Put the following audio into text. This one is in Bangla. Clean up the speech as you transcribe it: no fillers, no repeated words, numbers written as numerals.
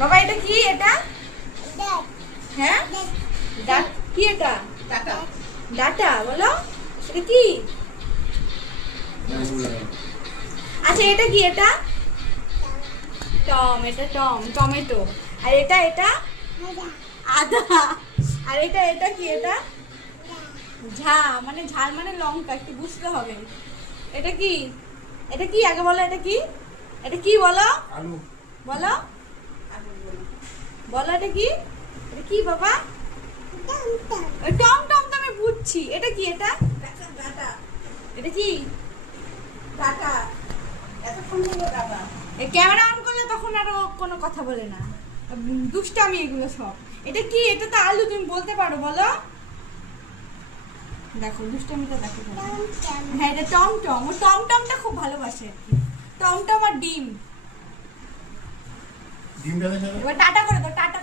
বাবা এটা কি? এটা হ্যাঁ কি? এটা ডাটা বলো। এটা কি? আচ্ছা এটা কি? এটা টম। এটা টমেটো। আর এটা আদা। আর এটা কি? এটা ঝাল মানে লঙ্কা, একটু বুঝতে হবে। এটা কি? এটা কি আগে বলো? এটা কি? এটা কি বলো? আলু। বলো বলো এটা কি? এটা কি বাবা? টম টম তো আমি বুঝছি। এটা কি? এটা এটা কি? টাটা এতক্ষণ হলো টাটা। এই ক্যামেরা অন করলে তখন আরো কোনো কথা বলে না। দুষ্টামি এগুলো সব। এটা কি? এটা তো আলু, তুমি বলতে পারো, বলো। দেখো দুষ্টামিটা দেখো। হ্যাঁ এটা টম। ও টমটা খুব ভালোবাসে আর কি। টম আর ডিম। ডিমটা দেখে এবার টাটা করে দাও, টাটা।